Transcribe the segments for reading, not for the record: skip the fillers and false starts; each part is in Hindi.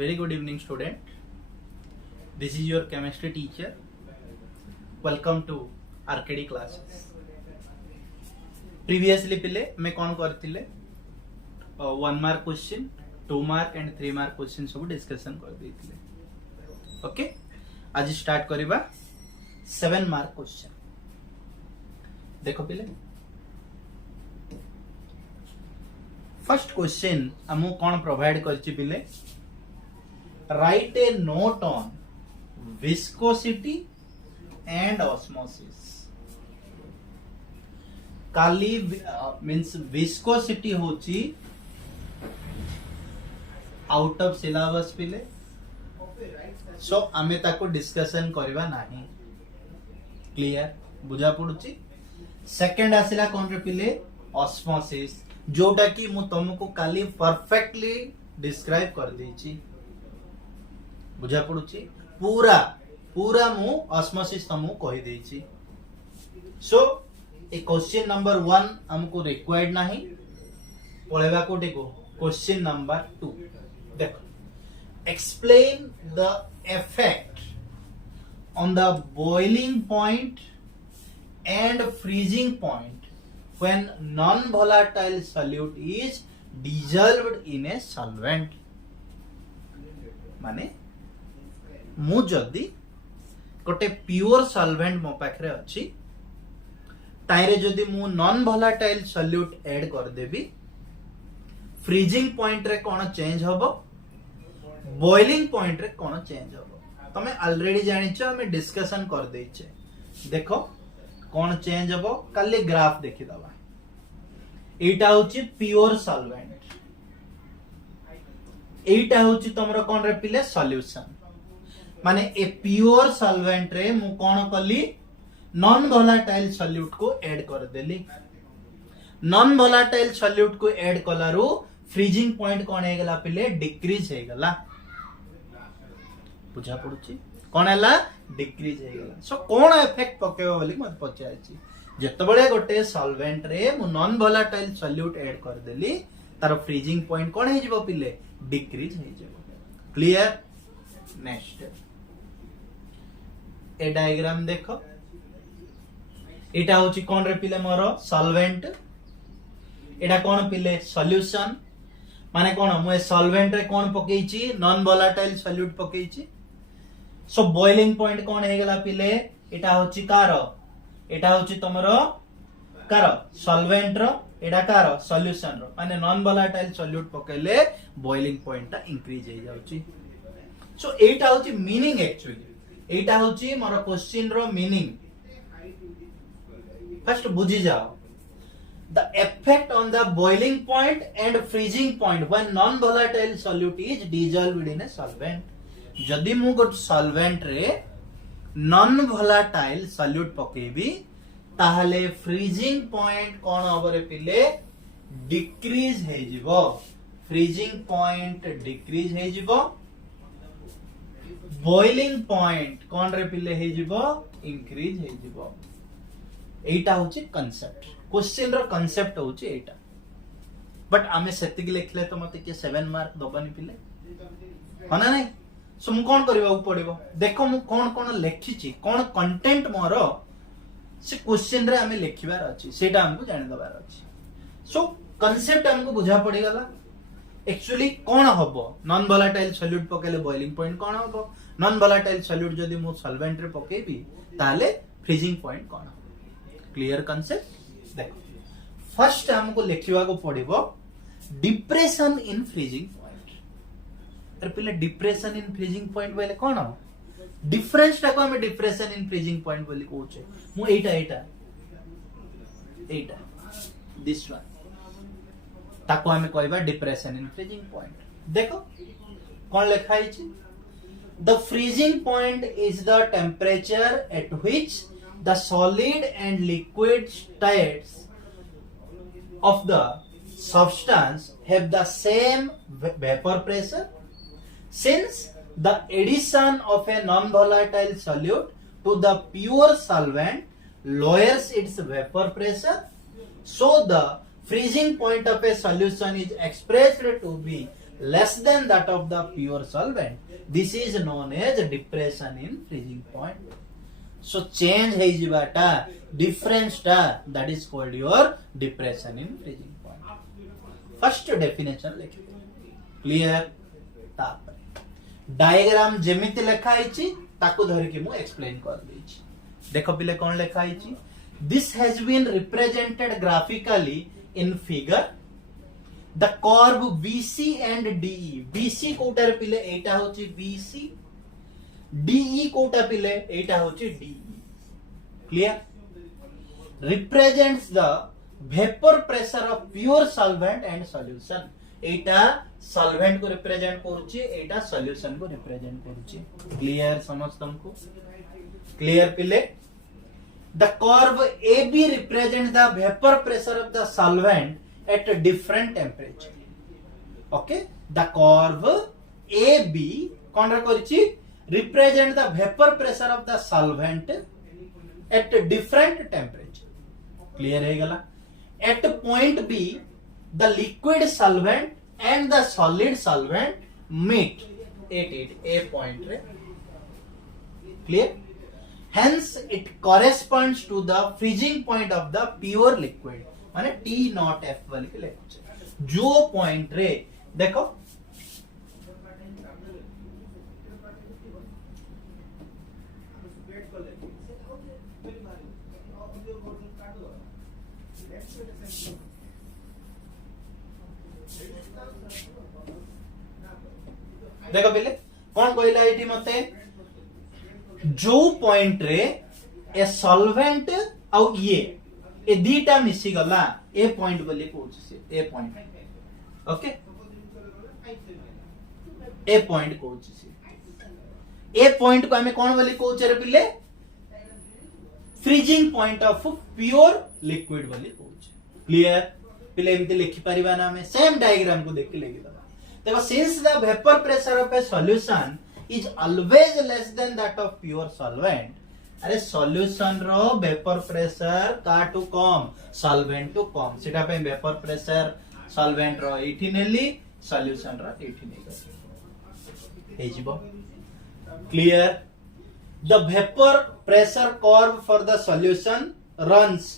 Very good evening, student. This is your chemistry teacher. Welcome to RKD classes. Previously पिले मैं कौन करथिले 1 mark question 2 mark and 3 mark question सब डिस्कशन कर देथिले. ओके, आज स्टार्ट करिबा 7 मार्क क्वेश्चन. देखो पिले, फर्स्ट क्वेश्चन हमू कौन प्रोवाइड करछि पिले, right A note on viscosity and osmosis. Kali means viscosity होची आउट ऑफ सिलेबस पिले, सो आमे ताको डिस्कशन करबा नाही. क्लियर बुझा पड़ुची. सेकंड आसिला कोन रे पिले, ऑस्मोसिस, जोटा कि मु तुमको काली परफेक्टली डिस्क्राइब कर देची. बुझा पड़ुची. पूरा पूरा मु ऑस्मोसिस तुमको कहि देची. सो ए क्वेश्चन नंबर 1 हमको रिक्वायर्ड नाही. पळेबा को देखो क्वेश्चन नंबर 2. देखो, explain the effect on the boiling point and freezing point when non volatile solute is dissolved in a solvent. माने मु जदी गोटे प्योर सॉल्वेंट मो पाखरे अछि, ताइरे जदी मु नॉन volatile solute ऐड कर देबी, फ्रीजिंग पॉइंट रे कोन चेंज हबो, बॉइलिंग पॉइंट रे कोन चेंज हबो. तमे ऑलरेडी जानिछ, हमें डिस्कशन कर देइछे. देखो कोन चेंज हबो, काले ग्राफ देखि दबा. एटा होची प्योर सॉल्वेंट, एटा होची तमरो कोन रे पिले सॉल्यूशन. माने ए प्योर सॉल्वेंट रे मु कोन कली, नॉन volatile solute को ऐड कर देली. नॉन volatile solute को ऐड कलारु फ्रीजिंग पॉइंट कोन हे गला पिले, डिक्रीज हे गला. बुझा पड़ुची कोन हला, डिक्रीज हे गला. सो कोन इफेक्ट पकेबो बोली मत पचाछि. जेतबळे गोटे सॉल्वेंट रे मु नॉन volatile solute ऐड कर देली, तार फ्रीजिंग पॉइंट कोन हे जिवो पिले, डिक्रीज हे जिवो. क्लियर. नेक्स्ट ए डायग्राम देखो, एटा होची कोन रे पिले मोर सॉल्वेंट, एटा कोन पिले सॉल्यूशन. माने कोन मु ए सॉल्वेंट रे कोन पकेइची, नॉन volatile solute पकेइची. सो बॉइलिंग पॉइंट कोन हे गला पिले, एटा होची कार, एटा होची तमरो कार सॉल्वेंट रो, एटा कार सॉल्यूशन रो. माने नॉन volatile solute पकेले बॉइलिंग पॉइंट ता इंक्रीज हे जाउची. सो एटा होची मीनिंग. एक्चुअली एटा होची मोर क्वेश्चन रो मीनिंग. फर्स्ट बुझी जाओ, the effect on the boiling point and freezing point when non volatile solute is dissolved in a solvent. जदि मु गोट सॉल्वेंट रे नॉन volatile solute पकेबी, ताहले फ्रीजिंग पॉइंट कोन हबरे पिले, डिक्रीज हे जिवो. फ्रीजिंग पॉइंट डिक्रीज हे जिवो, बॉइलिंग पॉइंट कोन रे पिले हे जिवो, इंक्रीज हे जिवो. एटा होची कांसेप्ट. क्वेश्चन रो कांसेप्ट होची एटा. बट आमे सेतिक लिखले तो मते के 7 मार्क दबनी पिले, हना नै. सो मु कोन करबा पड़िबो. देखो मु कोन कोन लेखिची, कोन कंटेंट मोर से क्वेश्चन रे आमे लिखिबार अछि, सेटा हमको जानि दबार अछि. सो कांसेप्ट हमको बुझा पड़ी गला. एक्चुअली कोन हबो, नॉन volatile solute पकेले बॉइलिंग पॉइंट कोन हबो, नॉन volatile solute जदी मु सॉल्वेंट रे पकेबी ताले फ्रीजिंग पॉइंट कोन हबो. Clear concept. देखो फर्स्ट हमको लिखिबा को पड़िबो डिप्रेशन इन फ्रीजिंग पॉइंट. अरे पहले डिप्रेशन इन फ्रीजिंग पॉइंट बोले कोन हो, डिफरेंस टा को हम डिप्रेशन इन फ्रीजिंग पॉइंट बोली कहूचे. मु एटा एटा एटा दिस वन ताको हम कहबा डिप्रेशन इन फ्रीजिंग पॉइंट. देखो कोन लिखा हिची, the freezing point is the temperature at which the solid and liquid states of the substance have the same vapor pressure. Since the addition of a non-volatile solute to the pure solvent lowers its vapor pressure, so the freezing point of a solution is expressed to be less than that of the pure solvent, this is known as depression in freezing point. So change है जिबाटा difference टा that is called your depression in freezing point. First definition लिखिए clear तापर डायग्राम जेमिति लेखा आइची ताको धरि के मु एक्सप्लेन कर देछि देखो पिले कोन लेखा आइची this has been represented graphically in figure the curve BC and DE BC कोटार पिले एटा होची BC DE कोटा पिले एटा होची DE clear represents the vapor pressure of pure solvent and solution Etah solvent को represent करूची एटा solution को represent करूची clear समस्तम को clear पिले the curve AB represents the vapor pressure of the solvent at a different temperature okay the curve AB cone करिची represent the vapor pressure of the solvent at a different temperature clear है गला at point B the liquid solvent and the solid solvent meet at a point रे clear hence it corresponds to the freezing point of the pure liquid माने T not F वाले के लेखो जो पॉइंट रे देखो देखो पहले कौन कहला एटी मते जो पॉइंट रे ए सॉल्वेंट आउ ये ए दीटा मिसी गला ए पॉइंट बोली कहूछ से ए पॉइंट ओके ए पॉइंट कहूछ से ए पॉइंट को हमें कौन बोली कहूछ रे पिले freezing point of pure liquid बोली कहूछ क्लियर पिले एमती लिखि परिबा ना हमें सेम डायग्राम को देख के लिखि दबा देखो since the vapor pressure of a solution is always less than that of pure solvent अरे solution रो vapor pressure का टू कम solvent टू कम सेटा पे vapor pressure solvent रो 18 नेली solution रो 18 नेली हे जीवो clear the vapor pressure curve for the solution runs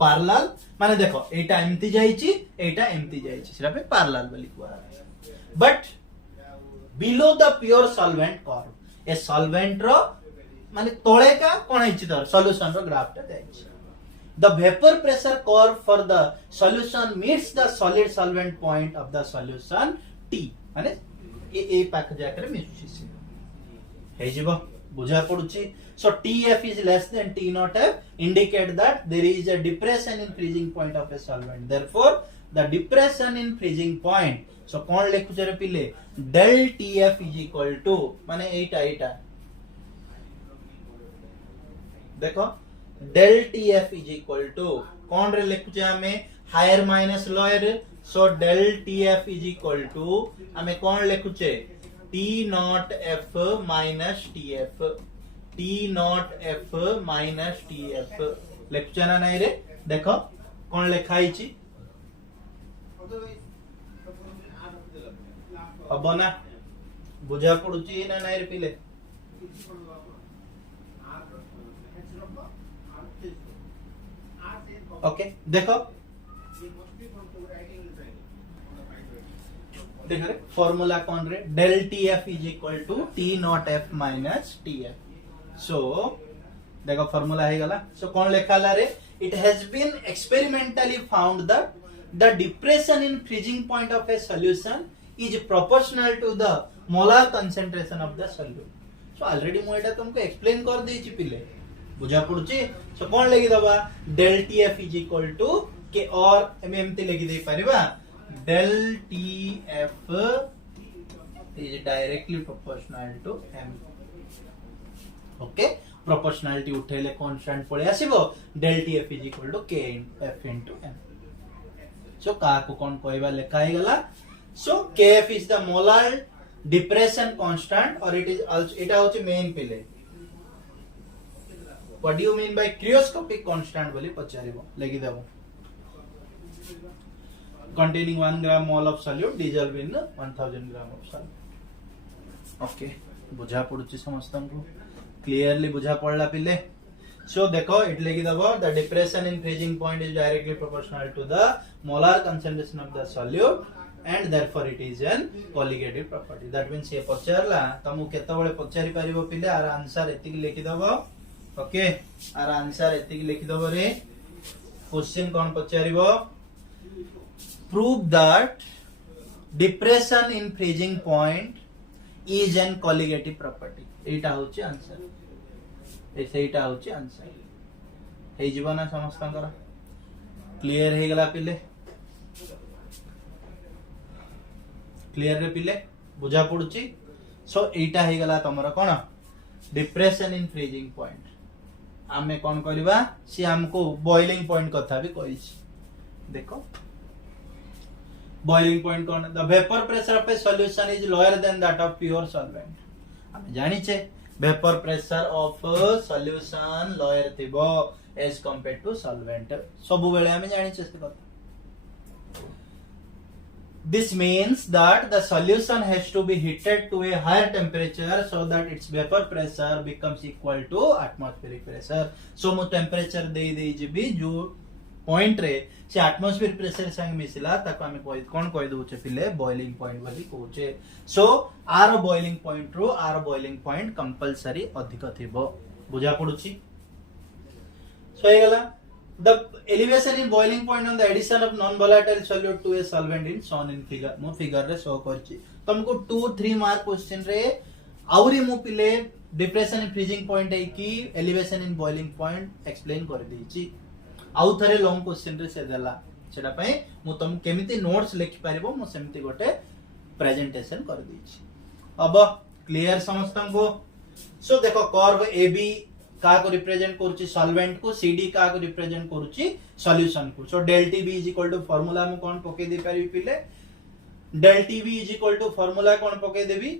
parallel माने देखो एटा एमती जाईची एटा एमती जाईची सेटा पे parallel बोली कुआ but below the pure solvent curve A solvent रो माने तोळे का कोन हिची तर solution रो ग्राफ टा जाईची the vapor pressure curve for the solution meets the solid solvent point of the solution T माने ए पाख जाकर मिसुची हे जीवो बुझा पडुची so TF is less than T not F indicate that there is a depression in freezing point of a solvent therefore the depression in freezing point so कौन लिखु जरे पिले del TF is equal to माने एटा देखो del TF is equal to कौन रे लिखु जे हमें higher minus lower so del TF is equal to हमें कौन लिखु जे T not F minus TF T not F minus TF लिखु जाना नहीं रे देखो कौन लिखा हिची अब ना बुझा पड़ुची ना नहीं रे पिले ओके देखो देखो रे फॉर्मूला कौन रे del TF is equal to T not F minus TF so देखो फॉर्मूला है गला so कौन लिखा ला रे it has been experimentally found that the depression in freezing point of a solution is proportional to the molar concentration of the solute so already मु एटा तुमको एक्सप्लेन कर देछि पिले बुझा पड़ुची so कौन लगी दबा del TF is equal to के और एमएमटी लगी दे परिबा del TF is directly proportional to M okay proportionality उठेले कांस्टेंट पळे आसीबो del TF is equal to K F into M so का को कोन कहबा लेखा हे गला so Kf is the molar depression constant or it is also eta होचे मेन पिले what do you mean by cryoscopic constant बोली पचारिबो लगी देबो containing 1 gram mole of solute dissolved in 1000 gram of solute. Okay बुझा पड़ुची समस्त को क्लियरली बुझा पड़ला पिले. सो देखो इट लिखि दबो the depression in freezing point is directly proportional to the molar concentration of the solute and therefore it is an colligative property. That means ये पचारला तमु केतबळे पचारि परिबो पिले आर आंसर एतिक लिखि दबो. ओके आर आंसर एतिक लिखि दबो रे. क्वेश्चन कोन पचारिबो prove that depression in freezing point is an colligative property. एटा होची आंसर एटा होची आंसर हे जीवना समस्तंकर क्लियर हे गला पिले. क्लियर रे पिले बुझा पड़ुची. सो एटा हे गला तमरा कोन डिप्रेशन इन फ्रीजिंग पॉइंट. आमे कोन करबा सी हमको बॉइलिंग पॉइंट कथा भी कहिछि. देखो boiling point कौन the vapor pressure of a solution is lower than that of pure solvent. हम जानी छे vapor pressure of a solution lower थिबो as compared to solvent. सब बेले हम जानी छे से कथा. This means that the solution has to be heated to a higher temperature so that its vapor pressure becomes equal to atmospheric pressure. So मु temperature दे जिबी जो पॉइंट रे से एटमॉस्फेयर प्रेशर संग मिसिला ताको हम कोन कहि दोचे पिले बॉइलिंग पॉइंट बोली कहूचे. सो आर बॉइलिंग पॉइंट रो आर बॉइलिंग पॉइंट कंपलसरी अधिक थिबो. बुझा पड़ुची. सो हे गला the elevation in boiling point on the addition of non volatile solute to a solvent in shown in figure. मो फिगर रे शो करची तुमको 2-3 मार्क क्वेश्चन रे आउरी मो पिले डिप्रेशन इन फ्रीजिंग पॉइंट है कि elevation in boiling point explain कर देची. आउ थरे लॉन्ग क्वेश्चन रे से देला सेटा पई मु तुम केमिति नोट्स लिखि पारिबो मु सेमिति गोटे प्रेजेंटेशन कर देछि. अब क्लियर समस्तन को. सो देखो कर्व एबी का को रिप्रेजेंट करूची सॉल्वेंट को सीडी का को रिप्रेजेंट करूची सॉल्यूशन को. So del tb is equal to formula मु कोन पके दे पारि पिले del tb is equal to formula कोन पके देबी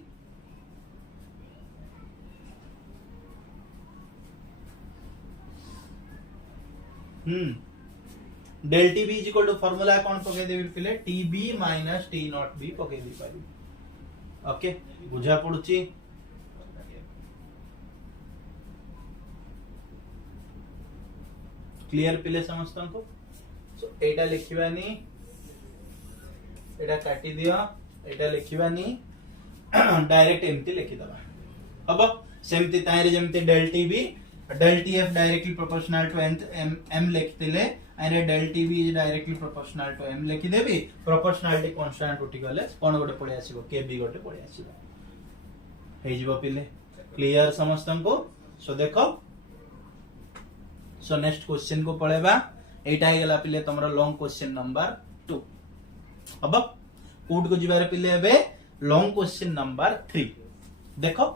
del tb is equal to formula कौन पके देबी पिले tb minus t not b पके दी पारी. ओके बुझा पड़ुची. क्लियर पिले समस्तन को. सो एटा लिखिबानी एटा काटी दियो एटा लिखिबानी डायरेक्ट एमती लिखि दबा. अब सेमती ताइरे जेमती del tb del tf directly proportional to m लिखतिले and del tb is directly proportional to m लिखि देबी. proportionality constant उठी गले कोन गोटे पडे आसीबो kb गोटे पडे आसीबो हे जीवो पिले. क्लियर समस्तन को. सो देखो सो नेक्स्ट क्वेश्चन को पळेबा. एटा हे गला पिले तमरो लॉन्ग क्वेश्चन नंबर 2. अब कोड को जिबारे पिले एबे लॉन्ग क्वेश्चन नंबर 3. देखो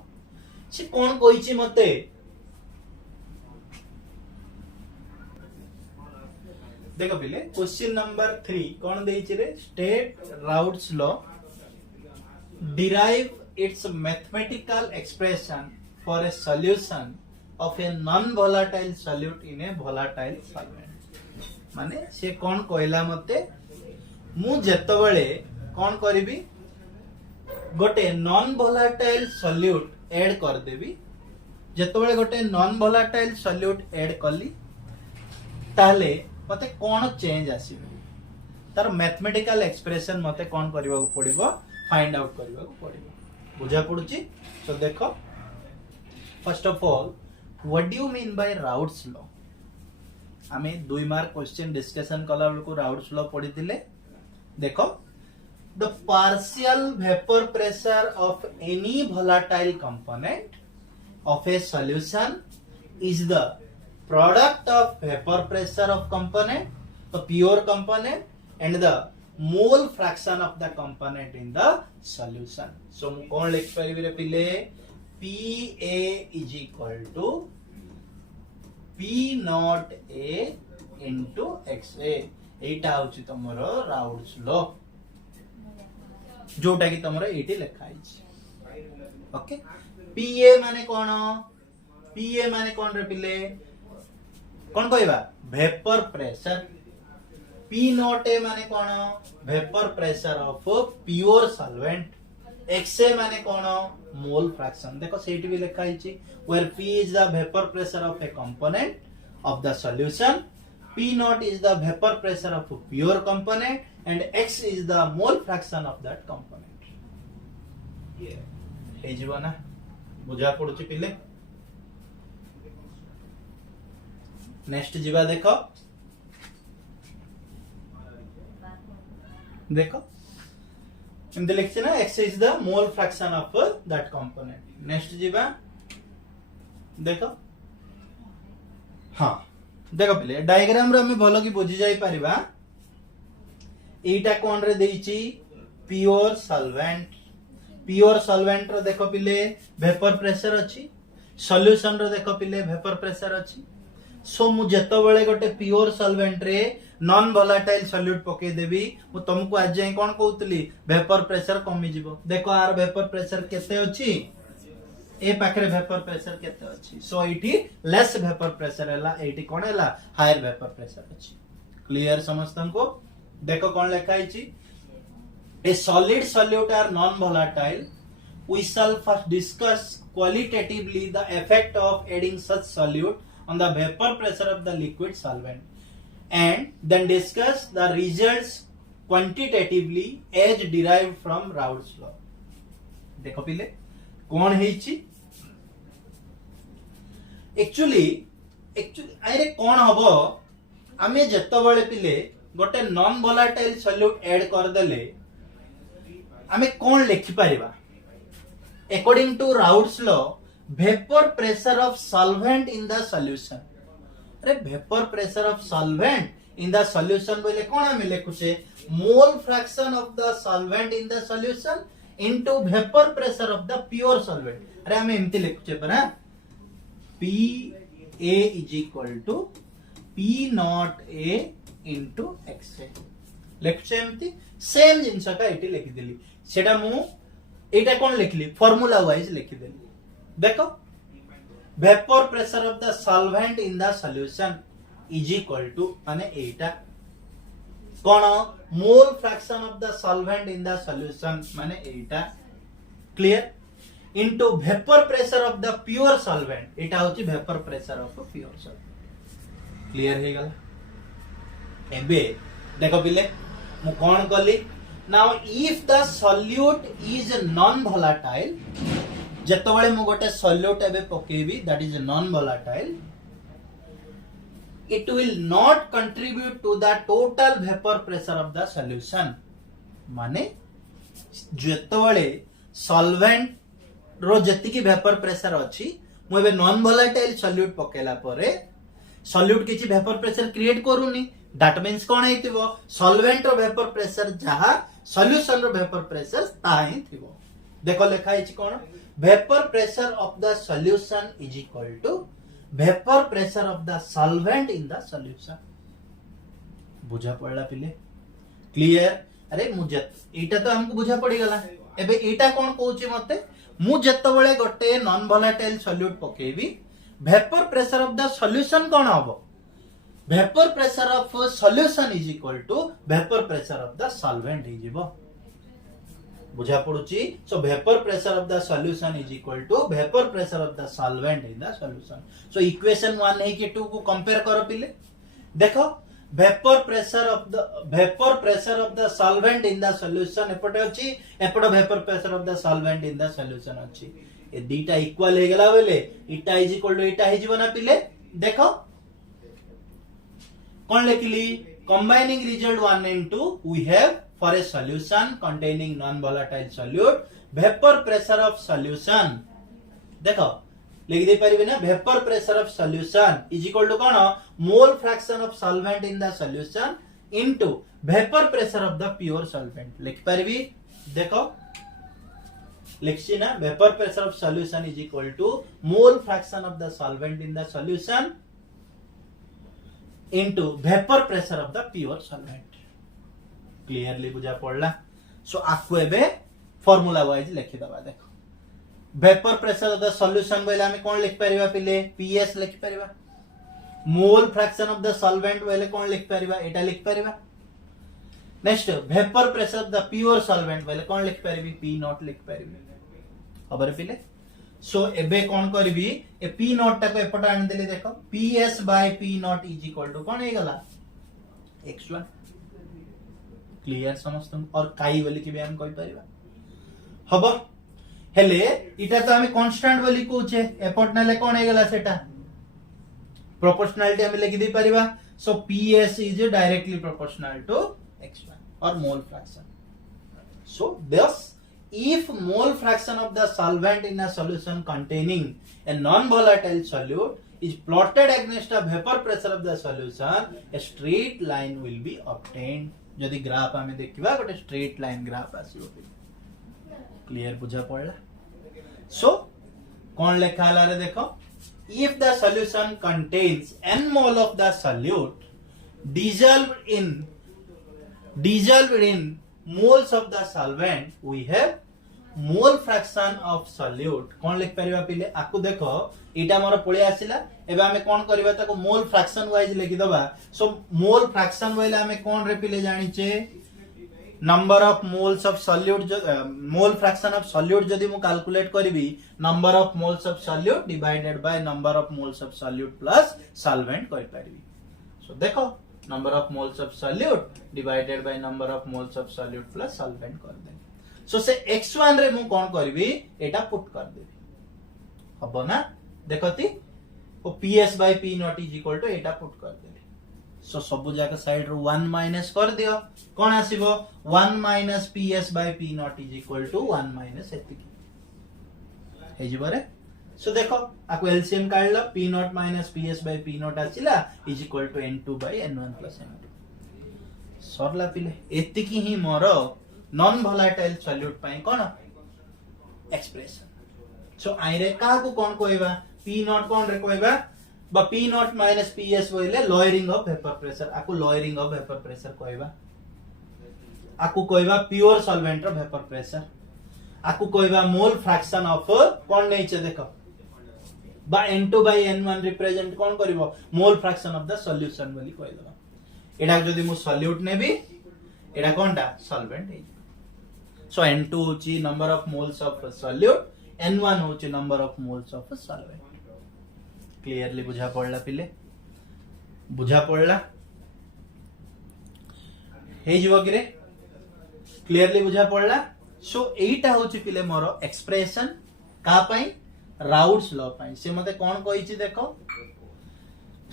से कोन कहिछि मते देखो पिले क्वेश्चन नंबर 3 कौन देइछि रे state routes law derive it's mathematical expression for a solution of a non volatile solute in A volatile solvent. माने से कौन कहला मते मु जेतबेले कौन करिवि गोटे नॉन वोलेटाइल सॉल्यूट ऐड कर देबी. जेतबेले गोटे नॉन वोलेटाइल सॉल्यूट ऐड कली ताले मते कोन चेंज आसीबो तार मैथमेटिकल एक्सप्रेशन मते कोन करबा को पड़िबो फाइंड आउट करबा को पड़िबो. बुझा पड़ुची. सो देखो first of all what do you mean by routes law. हमें 2 मार्क क्वेश्चन डिस्कशन कला को राउट्स लॉ पढ़ी दिले. देखो the partial vapour pressure of any volatile component of A solution is the product of vapor pressure of component, the pure component, and the mole fraction of the component in the solution. So कौन लिख पारिबे रे पिले PA is equal to P not A into XA. एटा होची तमरो राउट्स लॉ जोटा कि तमरो एटी लिखा है. ओके PA माने कोन PA माने कोन रे पिले कौन कहबा vapour pressure. P nought A माने कोन vapour pressure of pure solvent X A माने कोन मोल फ्रैक्शन देखो सेठी भी लिखा हिची where P is the vapour pressure of a component of the solution, P naught is the vapor pressure of a pure component and X is the mole fraction of that component. हे जीवा ना बुझा पड़ुची पिले नेक्स्ट जीवा देखो देखो एमते लिखছে ना X is the mole fraction of that component. Next जीवा देखो हाँ देखो पिले डायग्राम रे हमें भलो की बुझी जाई परिबा एटा कोन रे देइची प्योर सॉल्वेंट रो देखो पिले वेपर प्रेशर अछि सॉल्यूशन रो देखो पिले वेपर प्रेशर अछि सो मु जेतो बेले गोटे प्योर सॉल्वेंट रे नॉन वोलेटाइल सॉल्यूट पके देबी मु तुमको आज जाय कोन कहउतली वेपर प्रेशर कमी जिवो देखो आर वेपर प्रेशर केते अछि ए पाखरे वेपर प्रेशर केते अछि सो इटी लेस वेपर प्रेशर हैला एटी कोन हैला हायर वेपर प्रेशर अछि क्लियर समस्तन को देखो कोन लिखा हिची a solid solute are non volatile we shall first discuss qualitatively the effect of adding such solute on the vapour pressure of the liquid solvent and then discuss the results quantitatively as derived from Raoult's law देखो पिले कौन है एक्चुअली अरे कौन हबो आमे जत्तो बळे पिले गोटे नॉन वोलेटाइल सॉल्यूट ऐड कर देले आमे कौन लिखि परिबा according to Raoult's law vapour pressure of solvent in the solution अरे vapour pressure of solvent in the solution बोले कौन आमे लिखुचे mole fraction of the solvent in the solution into vapor pressure of the pure solvent अरे हमें एमती लिखुचे परा P A is equal to P naught A into X A लिखुचे एमती सेम जिंस का एटी लिखि देली सेटा मु एटा कोन लिखली फार्मूला वाइज लिखि देली देखो vapor pressure of the solvent in the solution is equal to माने एटा कोन mole fraction of the solvent in the solution माने एटा clear into vapour pressure of the pure solvent एटा होची vapour pressure of pure solvent clear हे गला एबे देखो पिले मु कोन कली now if the solute is non volatile जतो बेले मु गोटे सॉल्यूट एबे पकेबी that is non volatile it will not contribute to the total vapor pressure of the solution माने जेतबळे सॉल्वेंट रो जति की वेपर प्रेशर अछि मु एबे नॉन वोलेटाइल सॉल्यूट पकेला परे सॉल्यूट किछि वेपर प्रेशर क्रिएट करूनी दैट मींस कोन हेतिबो सॉल्वेंट रो वेपर प्रेशर जहा सॉल्यूशन रो वेपर प्रेशर ताही थिबो देखो लेखा हिच कोन vapour pressure of the solution is equal to vapour pressure of the solvent in the solution बुझा पड़ला पिले क्लियर अरे मुझे एटा तो हमको बुझा पड़ी गला एबे एटा कोन कहूची मते मु जत्तो बेले गोटे नॉन वोलेटाइल सॉल्यूट पकेबी vapour pressure of the solution कोन हबो vapour pressure of solution is equal to vapour pressure of the solvent हि जिवो बुझा पड़ुची so vapour pressure of the solution is equal to vapour pressure of the solvent in the solution so equation 1 है कि 2 को कंपेयर करो पिले देखो vapour pressure of the solvent in the solution एपटे अछि एपटे vapour pressure of the solvent in the solution अछि ए दीटा इक्वल हे गेला बेले इटा इज इक्वल टू इटा हे जीवना पिले देखो कोन लिखली combining result 1 and 2 we have for a solution containing non-volatile solute vapor pressure of solution देखो लिख दे परिबे ना vapor pressure of solution is equal to cone mole fraction of solvent in the solution into vapor pressure of the pure solvent लिख परिबी देखो लिखछि ना vapor pressure of solution is equal to mole fraction of the solvent in the solution into vapor pressure of the pure solvent clearly बुझा पड़ला सो आपको एबे फार्मूला वाइज लिखि दबा देखो vapour pressure of the solution बोले हमें कोन लिख परिबा पिले पीएस लिख परिबा mole fraction of the solvent बोले कोन लिख परिबा एटा लिख परिबा next vapour pressure of the pure solvent बोले कोन लिख परबी पी नॉट लिख परबी खबर पिले सो एबे कोन करबी ए पी नॉट टा को एपट आन देले देखो PS by P nought is equal to कोन हे गला x1 क्लियर समस्त और काई बोली कि भी हम कहि परिबा हबो हेले इटा तो हमें कांस्टेंट बोली कहूचे एपट नेले कोन हे गला सेटा प्रोपोर्शनलिटी हमें लिखि दी परिबा so PS is directly proportional to x1 or mole fraction so thus if mole fraction of the solvent in a solution containing a non-volatile solute is plotted against a vapor pressure of the solution a straight line will be obtained जदि ग्राफ हमें देखिबा गोटे स्ट्रेट लाइन ग्राफ आसीबो क्लियर बुझा पड़ला सो कोन लेखा हला रे देखो if the solution contains n mole of the solute dissolved in moles of the solvent we have mole fraction of solute कोन लिख परिबा पिले आकु देखो इटा मोर पळे आसिला एबे हमें कोन करबा ताको मोल फ्रैक्शन वाइज लिखि दबा सो मोल फ्रैक्शन वाइला हमें कोन रे पिले जानि छे number of moles of solute mole fraction of solute जदी मु कैलकुलेट करबी number of moles of solute divided by number of moles of solute plus solvent कर परबी सो देखो number of moles of solute divided by number of moles of solute plus solvent कर दे सो से x1 रे मु कोन करबी एटा पुट कर देबी हबो ना देखती ओ ps by p not is equal to एटा पुट कर देबी सो सब जाके साइड रो 1 माइनस कर दियो कोन आसीबो 1 minus ps by p not is equal to 1 minus एतिकी हे जिबरे सो देखो आको एलसीएम काढला p nought minus ps by p nought आसिला is equal to n2 by n1 plus n2 सरला पिले एतिकी ही मोर नॉन वोलेटाइल सॉल्यूट पई कोन एक्सप्रेशन सो आइरे का को कोन कहबा p नॉट कोन रे कहबा बा p नॉट माइनस ps बोइले लोअरिंग ऑफ वेपर प्रेशर आको लोअरिंग ऑफ वेपर प्रेशर कहबा आको कहबा प्योर सॉल्वेंट रो वेपर प्रेशर आको कहबा मोल फ्रैक्शन ऑफ कोन नै छे देखो बा n2 बाय n1 रिप्रेजेंट कोन करबो मोल फ्रैक्शन ऑफ द सॉल्यूशन बोली कहि दबा एडा जदी मु सॉल्यूट नेबी एडा कोनटा सॉल्वेंट हे सो n2 होची number of moles of solute n1 होची number of moles of solvent clearly बुझा पड़ला पिले बुझा पड़ला हे जो वगैरह क्लियरली बुझा पड़ला सो एटा होची पिले मोर एक्सप्रेशन का पई राउट्स लॉ पई से मते कोन कहिची देखो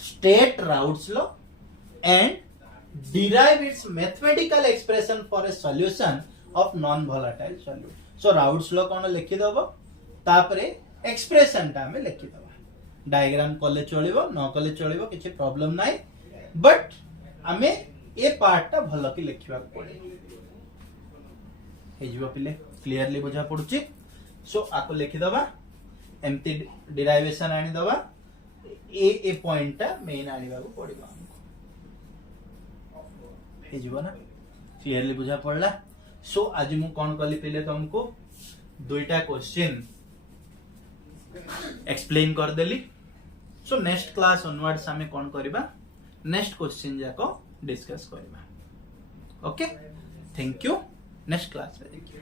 state routes law and derive its mathematical expression for a solution of non volatile solute so Raoult's law कोन लिखि दबो तापरे एक्सप्रेशन ता में लिखि दबा डायग्राम कले चलिबो न कले चलिबो किछि प्रॉब्लम नाही बट हमें ए पार्ट ता भलो कि लिखिबा पड़े हे जिवो पिले क्लियरली बुझा पड़ुची सो आको लिखि दबा एमती डेरिवेशन आनी दबा ए पॉइंट ता मेन आनिबा को पड़िबो हे जिवो ना क्लियरली बुझा पड़ला सो आज मु कोन कली पहिले तुमको दुईटा क्वेश्चन एक्सप्लेन कर देली सो नेक्स्ट क्लास ऑनवर्ड्स हमें कोन करबा नेक्स्ट क्वेश्चन जाको डिस्कस करबा okay thank you next class में देखिए।